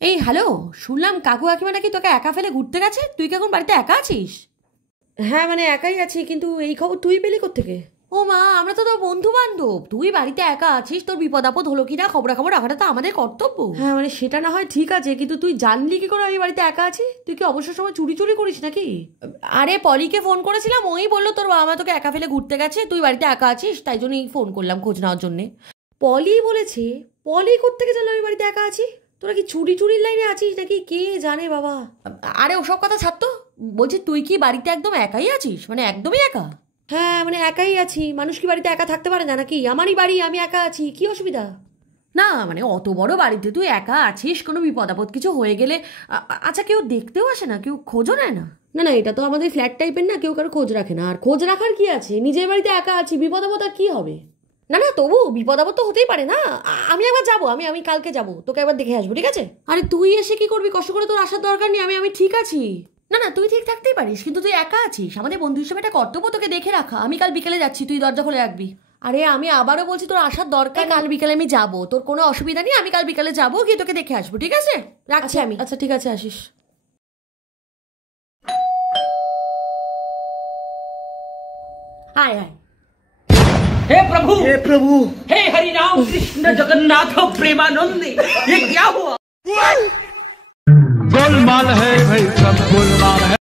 এই হ্যালো, শুনলাম কাকু কাকিমা নাকি তোকে একা ফেলে ঘুরতে গেছে। তুই কি এখন বাড়িতে একা আছিস? হ্যাঁ মানে একাই আছি, কিন্তু এই খবর তুই পেলি কোত্থেকে? ও মা, আমরা তো তোর বন্ধু বান্ধব। তুই বাড়িতে একা আছিস, তোর বিপদ আপদ হলো কিনা খবরাখবর রাখাটা তো আমাদের কর্তব্য। হ্যাঁ মানে সেটা না হয় ঠিক আছে, কিন্তু তুই জানলি কি করে আমি বাড়িতে একা আছি? তুই কি অবসর সময় চুরি চুরি করিস নাকি? আরে পলিকে ফোন করেছিলাম, ওই বললো তোর বাবা মা তোকে একা ফেলে ঘুরতে গেছে, তুই বাড়িতে একা আছিস, তাই জন্যই ফোন করলাম খোঁজ নেওয়ার জন্যে। পলি বলেছে? পলি কোত্থেকে জানলো আমি বাড়িতে একা আছি? তোরা কি চুরি চুরির লাইনে আছিস নাকি কে জানে বাবা। আরে ওসব কথা ছাড় তো। বলছি তুই কি বাড়িতে একদম একাই আছিস, মানে একদমই একা? হ্যাঁ মানে একাই আছি। মানুষ কি বাড়িতে একা থাকতে পারে না নাকি? আমারই বাড়ি, আমি একা আছি, কি অসুবিধা? না মানে অত বড় বাড়িতে তুই একা আছিস, কোনো বিপদ আপদ কিছু হয়ে গেলে আচ্ছা কেউ দেখতেও আসে না, কেউ খোঁজও নেয় না? না না, এটা তো আমাদের ফ্ল্যাট টাইপের না, কেউ কারো খোঁজ রাখে না। আর খোঁজ রাখার কি আছে, নিজের বাড়িতে একা আছি, বিপদ আপদ আর কি হবে? না না, তবু বিপদ আপদ তো হতেই পারে না। আমি একবার যাবো, আমি কালকে যাবো, তোকে একবার দেখে আসবো, ঠিক আছে? আরে তুই এসে কি করবি? কষ্ট করে তোর আসার দরকার নেই, আমি আমি ঠিক আছি। না না, তুই ঠিক থাকতেই পারিস, কিন্তু তুই একা আছিস। আমাদের বন্ধু হিসেবে একটা কর্তব্য তোকে দেখে রাখা। আমি কাল বিকেলে যাচ্ছি, তুই দরজা খুলে রাখবি। আরে আমি আবারও বলছি, তোর আসার দরকার। কাল বিকেলে আমি যাবো, তোর কোনো অসুবিধা নেই। আমি কাল বিকেলে যাবো, গিয়ে তোকে দেখে আসবো, ঠিক আছে? রাখছি আমি। আচ্ছা ঠিক আছে, আসিস। আয় আয়। हे प्रभु, हे प्रभु, हे हरि राम कृष्ण जगन्नाथ प्रेमानंदी, ये क्या हुआ? गोलमाल है भाई, सब गोलमाल है।